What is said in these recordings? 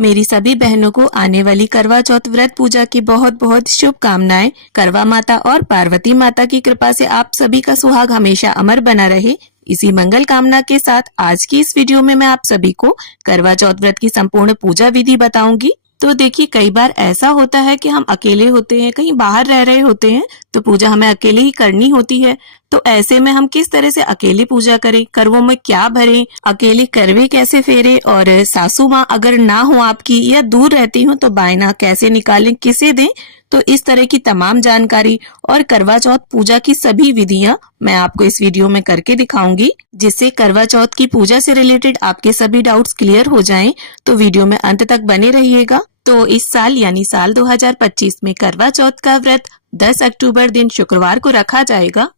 मेरी सभी बहनों को आने वाली करवा चौथ व्रत पूजा की बहुत बहुत शुभकामनाएं। करवा माता और पार्वती माता की कृपा से आप सभी का सुहाग हमेशा अमर बना रहे। इसी मंगल कामना के साथ आज की इस वीडियो में मैं आप सभी को करवा चौथ व्रत की संपूर्ण पूजा विधि बताऊंगी। तो देखिए, कई बार ऐसा होता है कि हम अकेले होते हैं, कहीं बाहर रह रहे होते हैं, तो पूजा हमें अकेले ही करनी होती है। तो ऐसे में हम किस तरह से अकेले पूजा करें, करवों में क्या भरें, अकेले करवे कैसे फेरे, और सासू माँ अगर ना हो आपकी या दूर रहती हो तो बायना कैसे निकालें, किसे दें। तो इस तरह की तमाम जानकारी और करवा चौथ पूजा की सभी विधियां मैं आपको इस वीडियो में करके दिखाऊंगी, जिससे करवा चौथ की पूजा से रिलेटेड आपके सभी डाउट्स क्लियर हो जाएं। तो वीडियो में अंत तक बने रहिएगा। तो इस साल यानी साल 2025 में करवा चौथ का व्रत 10 अक्टूबर दिन शुक्रवार को रखा जाएगा।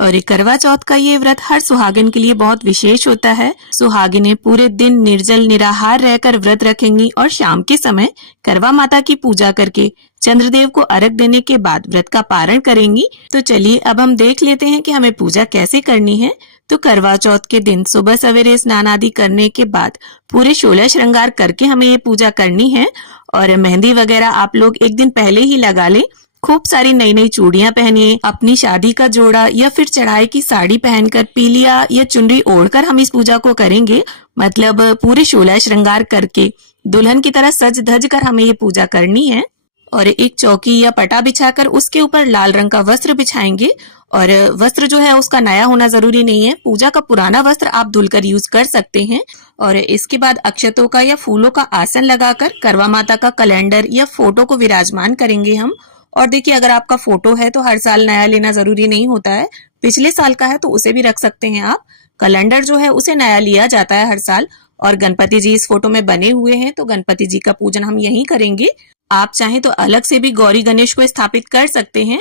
और ये करवा चौथ का ये व्रत हर सुहागिन के लिए बहुत विशेष होता है। सुहागिनें पूरे दिन निर्जल निराहार रहकर व्रत रखेंगी और शाम के समय करवा माता की पूजा करके चंद्रदेव को अर्घ देने के बाद व्रत का पारण करेंगी। तो चलिए अब हम देख लेते हैं कि हमें पूजा कैसे करनी है। तो करवा चौथ के दिन सुबह सवेरे स्नान आदि करने के बाद पूरे 16 श्रृंगार करके हमें ये पूजा करनी है। और मेहंदी वगैरह आप लोग एक दिन पहले ही लगा लें। खूब सारी नई नई चूड़ियां पहनिए, अपनी शादी का जोड़ा या फिर चढ़ाई की साड़ी पहनकर पीलिया या चुनरी ओढ़कर हम इस पूजा को करेंगे। मतलब पूरे 16 श्रृंगार करके दुल्हन की तरह सज धज कर हमें ये पूजा करनी है। और एक चौकी या पटा बिछाकर उसके ऊपर लाल रंग का वस्त्र बिछाएंगे। और वस्त्र जो है उसका नया होना जरूरी नहीं है, पूजा का पुराना वस्त्र आप धुलकर यूज कर सकते हैं। और इसके बाद अक्षतों का या फूलों का आसन लगाकर करवा माता का कैलेंडर या फोटो को विराजमान करेंगे हम। और देखिए, अगर आपका फोटो है तो हर साल नया लेना जरूरी नहीं होता है, पिछले साल का है तो उसे भी रख सकते हैं आप। कैलेंडर जो है उसे नया लिया जाता है हर साल। और गणपति जी इस फोटो में बने हुए हैं, तो गणपति जी का पूजन हम यहीं करेंगे। आप चाहें तो अलग से भी गौरी गणेश को स्थापित कर सकते हैं।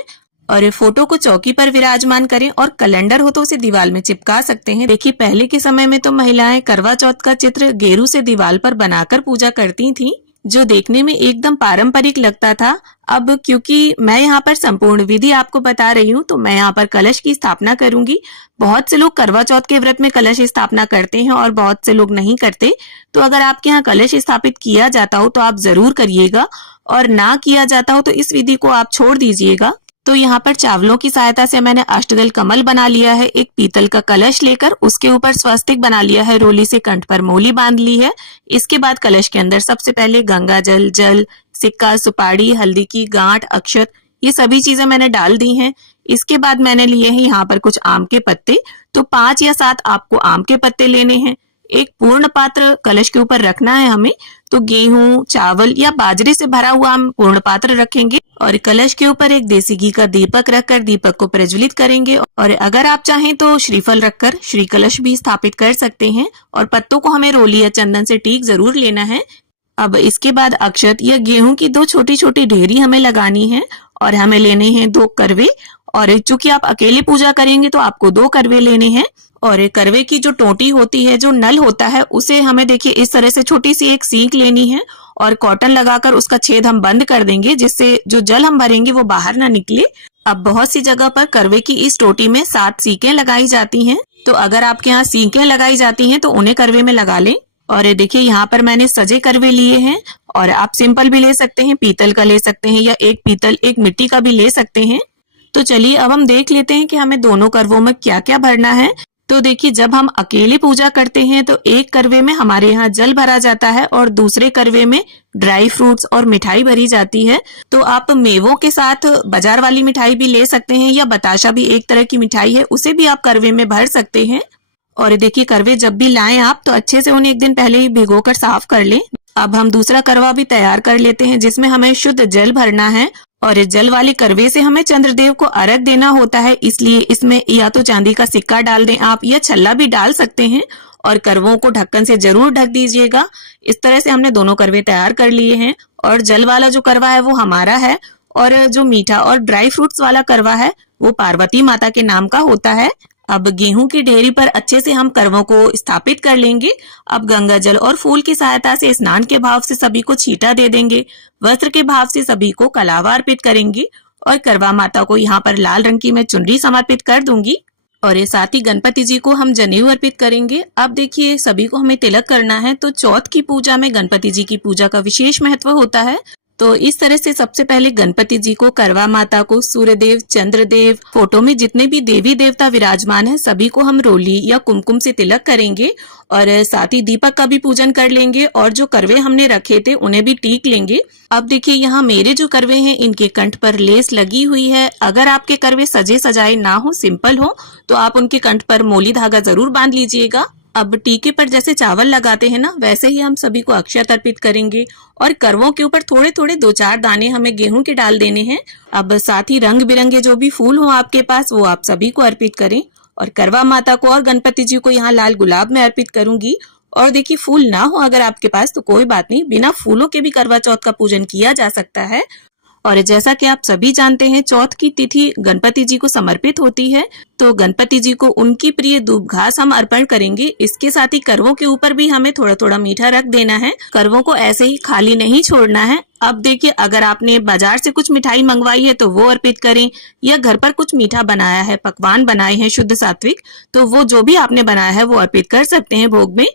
और फोटो को चौकी पर विराजमान करें, और कैलेंडर हो तो उसे दीवार में चिपका सकते हैं। देखिए, पहले के समय में तो महिलाएं करवा चौथ का चित्र गेरू से दीवार पर बनाकर पूजा करती थीं, जो देखने में एकदम पारंपरिक लगता था। अब क्योंकि मैं यहाँ पर संपूर्ण विधि आपको बता रही हूँ, तो मैं यहाँ पर कलश की स्थापना करूंगी। बहुत से लोग करवा चौथ के व्रत में कलश स्थापना करते हैं और बहुत से लोग नहीं करते। तो अगर आपके यहाँ कलश स्थापित किया जाता हो तो आप जरूर करिएगा, और ना किया जाता हो तो इस विधि को आप छोड़ दीजिएगा। तो यहाँ पर चावलों की सहायता से मैंने अष्टदल कमल बना लिया है। एक पीतल का कलश लेकर उसके ऊपर स्वस्तिक बना लिया है, रोली से कंठ पर मोली बांध ली है। इसके बाद कलश के अंदर सबसे पहले गंगा जल, सिक्का, सुपारी, हल्दी की गांठ, अक्षत, ये सभी चीजें मैंने डाल दी हैं। इसके बाद मैंने लिए हैं यहाँ पर कुछ आम के पत्ते। तो 5 या 7 आपको आम के पत्ते लेने हैं। एक पूर्ण पात्र कलश के ऊपर रखना है हमें। तो गेहूं, चावल या बाजरे से भरा हुआ हम पूर्ण पात्र रखेंगे, और कलश के ऊपर एक देसी घी का दीपक रखकर दीपक को प्रज्वलित करेंगे। और अगर आप चाहें तो श्रीफल रखकर श्री कलश भी स्थापित कर सकते हैं। और पत्तों को हमें रोली या चंदन से टीक जरूर लेना है। अब इसके बाद अक्षत या गेहूं की 2 छोटी छोटी ढेरी हमें लगानी है, और हमें लेने हैं 2 करवे। और चूंकि आप अकेले पूजा करेंगे तो आपको 2 करवे लेने हैं। और करवे की जो टोटी होती है, जो नल होता है, उसे हमें देखिए इस तरह से छोटी सी एक सींक लेनी है, और कॉटन लगाकर उसका छेद हम बंद कर देंगे, जिससे जो जल हम भरेंगे वो बाहर ना निकले। अब बहुत सी जगह पर करवे की इस टोटी में 7 सीकें लगाई जाती हैं। तो अगर आपके यहाँ सीकें लगाई जाती हैं तो उन्हें करवे में लगा लें। और देखिए, यहाँ पर मैंने सजे करवे लिए हैं, और आप सिंपल भी ले सकते हैं, पीतल का ले सकते हैं, या एक पीतल एक मिट्टी का भी ले सकते हैं। तो चलिए अब हम देख लेते हैं कि हमें दोनों करवों में क्या क्या भरना है। तो देखिए, जब हम अकेले पूजा करते हैं तो एक करवे में हमारे यहाँ जल भरा जाता है, और दूसरे करवे में ड्राई फ्रूट्स और मिठाई भरी जाती है। तो आप मेवों के साथ बाजार वाली मिठाई भी ले सकते हैं, या बताशा भी एक तरह की मिठाई है, उसे भी आप करवे में भर सकते हैं। और देखिए, करवे जब भी लाएं आप तो अच्छे से उन्हें एक दिन पहले ही भिगोकर साफ कर लें। अब हम दूसरा करवा भी तैयार कर लेते हैं, जिसमें हमें शुद्ध जल भरना है। और जल वाले करवे से हमें चंद्रदेव को अर्घ देना होता है, इसलिए इसमें या तो चांदी का सिक्का डाल दें आप, या छल्ला भी डाल सकते हैं। और करवों को ढक्कन से जरूर ढक दीजिएगा। इस तरह से हमने दोनों करवे तैयार कर लिए हैं। और जल वाला जो करवा है वो हमारा है, और जो मीठा और ड्राई फ्रूट्स वाला करवा है वो पार्वती माता के नाम का होता है। अब गेहूं की ढेरी पर अच्छे से हम करवों को स्थापित कर लेंगे। अब गंगा जल और फूल की सहायता से स्नान के भाव से सभी को छींटा दे देंगे। वस्त्र के भाव से सभी को कलावा अर्पित करेंगे। और करवा माता को यहाँ पर लाल रंग की मैं चुनरी समर्पित कर दूंगी। और ये साथ ही गणपति जी को हम जनेऊ अर्पित करेंगे। अब देखिए सभी को हमें तिलक करना है, तो चौथ की पूजा में गणपति जी की पूजा का विशेष महत्व होता है। तो इस तरह से सबसे पहले गणपति जी को, करवा माता को, सूर्यदेव, चंद्रदेव, फोटो में जितने भी देवी देवता विराजमान है सभी को हम रोली या कुमकुम से तिलक करेंगे और साथ ही दीपक का भी पूजन कर लेंगे और जो करवे हमने रखे थे उन्हें भी टीक लेंगे। अब देखिए यहाँ मेरे जो करवे हैं इनके कंठ पर लेस लगी हुई है। अगर आपके करवे सजे सजाए ना हो, सिंपल हो, तो आप उनके कंठ पर मोली धागा जरूर बांध लीजिएगा। अब टीके पर जैसे चावल लगाते हैं ना, वैसे ही हम सभी को अक्षत अर्पित करेंगे और करवों के ऊपर थोड़े थोड़े 2-4 दाने हमें गेहूं के डाल देने हैं। अब साथ ही रंग बिरंगे जो भी फूल हो आपके पास वो आप सभी को अर्पित करें और करवा माता को और गणपति जी को यहाँ लाल गुलाब में अर्पित करूंगी। और देखिए फूल ना हो अगर आपके पास तो कोई बात नहीं, बिना फूलों के भी करवा चौथ का पूजन किया जा सकता है। और जैसा कि आप सभी जानते हैं चौथ की तिथि गणपति जी को समर्पित होती है, तो गणपति जी को उनकी प्रिय दूब घास हम अर्पण करेंगे। इसके साथ ही करवों के ऊपर भी हमें थोड़ा थोड़ा मीठा रख देना है, करवों को ऐसे ही खाली नहीं छोड़ना है। अब देखिए अगर आपने बाजार से कुछ मिठाई मंगवाई है तो वो अर्पित करें, या घर पर कुछ मीठा बनाया है, पकवान बनाए हैं शुद्ध सात्विक, तो वो जो भी आपने बनाया है वो अर्पित कर सकते हैं भोग में।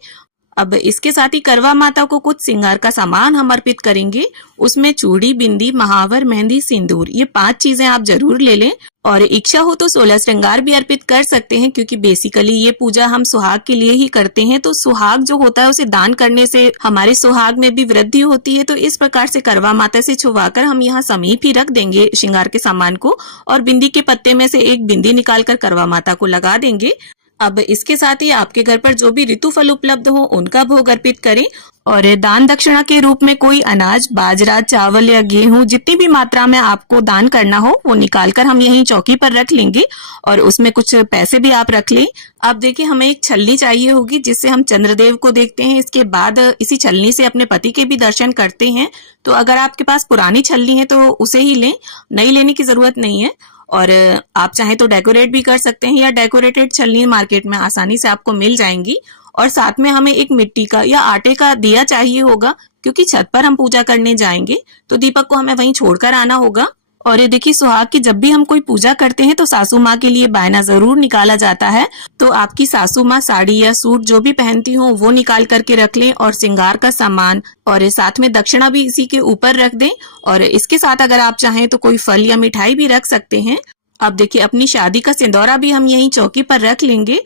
अब इसके साथ ही करवा माता को कुछ श्रृंगार का सामान हम अर्पित करेंगे। उसमें चूड़ी, बिंदी, महावर, मेहंदी, सिंदूर, ये 5 चीजें आप जरूर ले लें। और इच्छा हो तो 16 श्रृंगार भी अर्पित कर सकते हैं, क्योंकि बेसिकली ये पूजा हम सुहाग के लिए ही करते हैं। तो सुहाग जो होता है उसे दान करने से हमारे सुहाग में भी वृद्धि होती है। तो इस प्रकार से करवा माता से छुवाकर हम यहाँ समीप ही रख देंगे श्रृंगार के सामान को और बिंदी के पत्ते में से एक बिंदी निकालकर करवा माता को लगा देंगे। अब इसके साथ ही आपके घर पर जो भी ऋतु फल उपलब्ध हो उनका भोग अर्पित करें और दान दक्षिणा के रूप में कोई अनाज, बाजरा, चावल या गेहूं जितनी भी मात्रा में आपको दान करना हो वो निकालकर हम यहीं चौकी पर रख लेंगे और उसमें कुछ पैसे भी आप रख लें। अब देखिए हमें एक छलनी चाहिए होगी जिससे हम चंद्रदेव को देखते हैं। इसके बाद इसी छलनी से अपने पति के भी दर्शन करते हैं। तो अगर आपके पास पुरानी छलनी है तो उसे ही लें, नई लेने की जरूरत नहीं है। और आप चाहें तो डेकोरेट भी कर सकते हैं, या डेकोरेटेड छलनी मार्केट में आसानी से आपको मिल जाएंगी। और साथ में हमें एक मिट्टी का या आटे का दिया चाहिए होगा, क्योंकि छत पर हम पूजा करने जाएंगे तो दीपक को हमें वहीं छोड़कर आना होगा। और ये देखिए सुहाग की जब भी हम कोई पूजा करते हैं तो सासू माँ के लिए बायना जरूर निकाला जाता है। तो आपकी सासू माँ साड़ी या सूट जो भी पहनती हो वो निकाल करके रख लें और श्रृंगार का सामान और साथ में दक्षिणा भी इसी के ऊपर रख दें। और इसके साथ अगर आप चाहें तो कोई फल या मिठाई भी रख सकते हैं। अब देखिए अपनी शादी का सिंदूरा भी हम यहीं चौकी पर रख लेंगे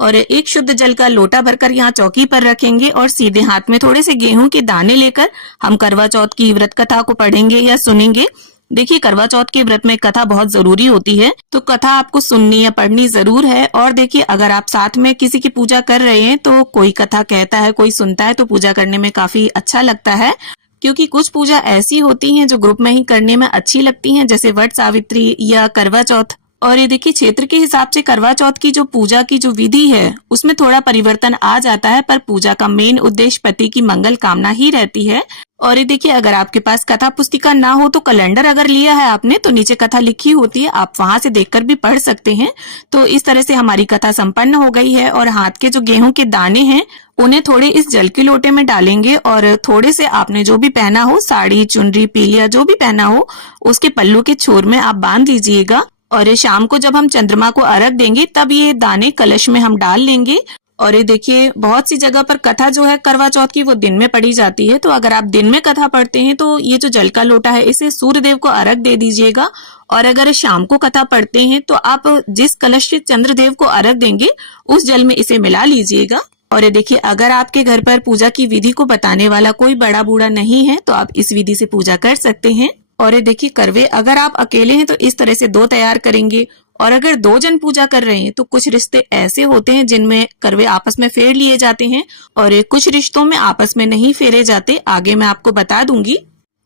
और एक शुद्ध जल का लोटा भरकर यहाँ चौकी पर रखेंगे और सीधे हाथ में थोड़े से गेहूं के दाने लेकर हम करवा चौथ की व्रत कथा को पढ़ेंगे या सुनेंगे। देखिए करवा चौथ के व्रत में कथा बहुत जरूरी होती है, तो कथा आपको सुननी या पढ़नी जरूर है। और देखिए अगर आप साथ में किसी की पूजा कर रहे हैं तो कोई कथा कहता है, कोई सुनता है, तो पूजा करने में काफी अच्छा लगता है। क्योंकि कुछ पूजा ऐसी होती हैं जो ग्रुप में ही करने में अच्छी लगती हैं, जैसे वट सावित्री या करवा चौथ। और ये देखिए क्षेत्र के हिसाब से करवा चौथ की जो पूजा की जो विधि है उसमें थोड़ा परिवर्तन आ जाता है, पर पूजा का मेन उद्देश्य पति की मंगल कामना ही रहती है। और ये देखिए अगर आपके पास कथा पुस्तिका ना हो तो कैलेंडर अगर लिया है आपने तो नीचे कथा लिखी होती है, आप वहां से देखकर भी पढ़ सकते हैं। तो इस तरह से हमारी कथा संपन्न हो गई है और हाथ के जो गेहूं के दाने हैं उन्हें थोड़े इस जल के लोटे में डालेंगे और थोड़े से आपने जो भी पहना हो, साड़ी, चुनरी, पीलिया जो भी पहना हो, उसके पल्लू के छोर में आप बांध लीजिएगा। और शाम को जब हम चंद्रमा को अर्घ देंगे तब ये दाने कलश में हम डाल लेंगे। और ये देखिए बहुत सी जगह पर कथा जो है करवा चौथ की वो दिन में पढ़ी जाती है, तो अगर आप दिन में कथा पढ़ते हैं तो ये जो जल का लोटा है इसे सूर्य देव को अर्घ दे दीजिएगा। और अगर शाम को कथा पढ़ते हैं तो आप जिस कलश से चंद्रदेव को अर्घ देंगे उस जल में इसे मिला लीजिएगा। और ये देखिए अगर आपके घर पर पूजा की विधि को बताने वाला कोई बड़ा बूढ़ा नहीं है तो आप इस विधि से पूजा कर सकते हैं। और ये देखिए करवे अगर आप अकेले हैं तो इस तरह से 2 तैयार करेंगे, और अगर 2 जन पूजा कर रहे हैं तो कुछ रिश्ते ऐसे होते हैं जिनमें करवे आपस में फेर लिए जाते हैं और कुछ रिश्तों में आपस में नहीं फेरे जाते, आगे मैं आपको बता दूंगी।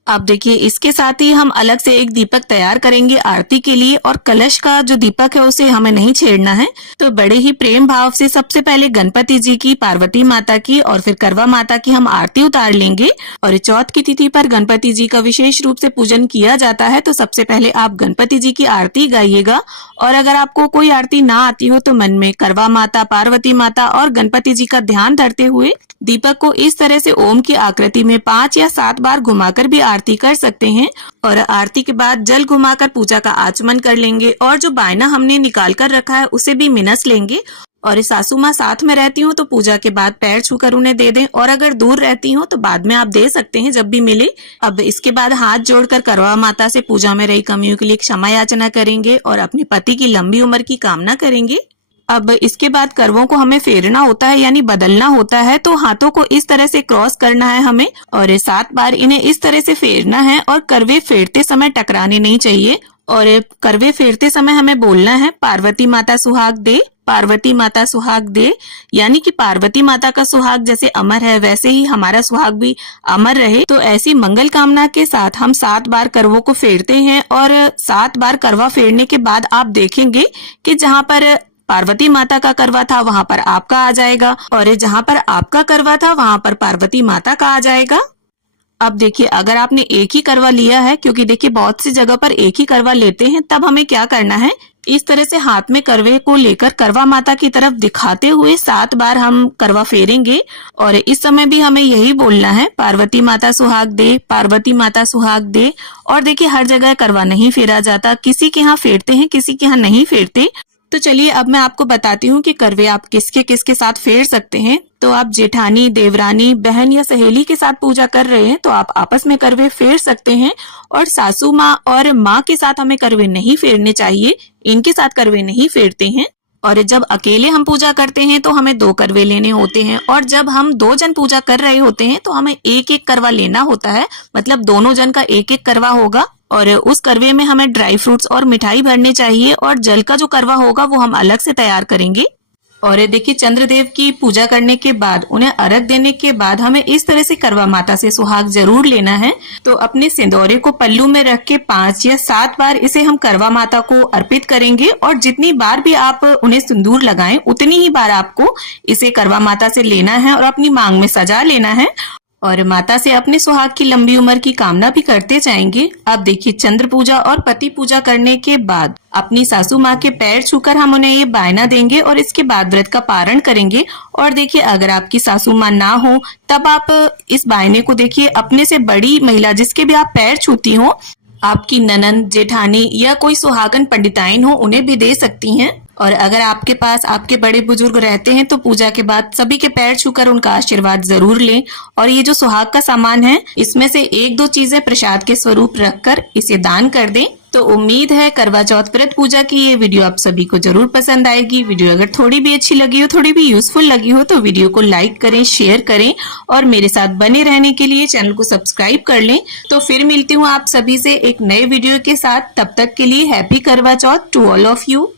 अब देखिए इसके साथ ही हम अलग से एक दीपक तैयार करेंगे आरती के लिए, और कलश का जो दीपक है उसे हमें नहीं छेड़ना है। तो बड़े ही प्रेम भाव से सबसे पहले गणपति जी की, पार्वती माता की और फिर करवा माता की हम आरती उतार लेंगे। और चौथ की तिथि पर गणपति जी का विशेष रूप से पूजन किया जाता है, तो सबसे पहले आप गणपति जी की आरती गाइएगा। और अगर आपको कोई आरती ना आती हो तो मन में करवा माता, पार्वती माता और गणपति जी का ध्यान धरते हुए दीपक को इस तरह से ओम की आकृति में 5 या 7 बार घुमाकर भी आरती आरती कर सकते हैं। और आरती के बाद जल घुमाकर पूजा का आचमन कर लेंगे और जो बायना हमने निकाल कर रखा है उसे भी मिनस लेंगे। और सासू माँ साथ में रहती हूँ तो पूजा के बाद पैर छूकर उन्हें दे दें, और अगर दूर रहती हूँ तो बाद में आप दे सकते हैं जब भी मिले। अब इसके बाद हाथ जोड़कर करवा माता से पूजा में रही कमियों के लिए क्षमा याचना करेंगे और अपने पति की लंबी उम्र की कामना करेंगे। अब इसके बाद करवों को हमें फेरना होता है यानी बदलना होता है, तो हाथों को इस तरह से क्रॉस करना है हमें और 7 बार इन्हें इस तरह से फेरना है। और करवे फेरते समय टकराने नहीं चाहिए। और करवे फेरते समय हमें बोलना है पार्वती माता सुहाग दे, पार्वती माता सुहाग दे, यानी कि पार्वती माता का सुहाग जैसे अमर है वैसे ही हमारा सुहाग भी अमर रहे। तो ऐसी मंगल कामना के साथ हम 7 बार करवों को फेरते हैं। और 7 बार करवा फेरने के बाद आप देखेंगे कि जहाँ पर पार्वती माता का करवा था वहां पर आपका आ जाएगा, और जहां पर आपका करवा था वहां पर पार्वती माता का आ जाएगा। अब देखिए, अगर आपने एक ही करवा लिया है, क्योंकि देखिए बहुत सी जगह पर एक ही करवा लेते हैं, तब हमें क्या करना है, इस तरह से हाथ में करवे को लेकर करवा माता की तरफ दिखाते हुए 7 बार हम करवा फेरेंगे। और इस समय भी हमें यही बोलना है पार्वती माता सुहाग दे, पार्वती माता सुहाग दे। और देखिए हर जगह करवा नहीं फेरा जाता, किसी के यहाँ फेरते हैं किसी के यहाँ नहीं फेरते। तो चलिए अब मैं आपको बताती हूँ कि करवे आप किसके किसके साथ फेर सकते हैं। तो आप जेठानी, देवरानी, बहन या सहेली के साथ पूजा कर रहे हैं तो आप आपस में करवे फेर सकते हैं। और सासू माँ और माँ के साथ हमें करवे नहीं फेरने चाहिए, इनके साथ करवे नहीं फेरते हैं। और जब अकेले हम पूजा करते हैं तो हमें 2 करवे लेने होते हैं, और जब हम 2 जन पूजा कर रहे होते हैं तो हमें 1-1 करवा लेना होता है, मतलब दोनों जन का 1-1 करवा होगा। और उस करवे में हमें ड्राई फ्रूट्स और मिठाई भरने चाहिए, और जल का जो करवा होगा वो हम अलग से तैयार करेंगे। और देखिए चंद्रदेव की पूजा करने के बाद, उन्हें अर्घ देने के बाद हमें इस तरह से करवा माता से सुहाग जरूर लेना है। तो अपने सिंदूरे को पल्लू में रख के 5 या 7 बार इसे हम करवा माता को अर्पित करेंगे। और जितनी बार भी आप उन्हें सिंदूर लगाएं उतनी ही बार आपको इसे करवा माता से लेना है और अपनी मांग में सजा लेना है, और माता से अपने सुहाग की लंबी उम्र की कामना भी करते जाएंगे। अब देखिए चंद्र पूजा और पति पूजा करने के बाद अपनी सासू माँ के पैर छूकर हम उन्हें ये बायना देंगे और इसके बाद व्रत का पारण करेंगे। और देखिए अगर आपकी सासू माँ ना हो तब आप इस बायने को देखिए अपने से बड़ी महिला जिसके भी आप पैर छूती हो, आपकी ननंद, जेठानी या कोई सुहागन पंडिताइन हो, उन्हें भी दे सकती हैं। और अगर आपके पास आपके बड़े बुजुर्ग रहते हैं तो पूजा के बाद सभी के पैर छूकर उनका आशीर्वाद जरूर लें। और ये जो सुहाग का सामान है इसमें से 1-2 चीजें प्रसाद के स्वरूप रखकर इसे दान कर दें। तो उम्मीद है करवा चौथ व्रत पूजा की ये वीडियो आप सभी को जरूर पसंद आएगी। वीडियो अगर थोड़ी भी अच्छी लगी हो, थोड़ी भी यूजफुल लगी हो तो वीडियो को लाइक करें, शेयर करें, और मेरे साथ बने रहने के लिए चैनल को सब्सक्राइब कर लें। तो फिर मिलती हूँ आप सभी से एक नए वीडियो के साथ। तब तक के लिए हैप्पी करवा चौथ टू ऑल ऑफ यू।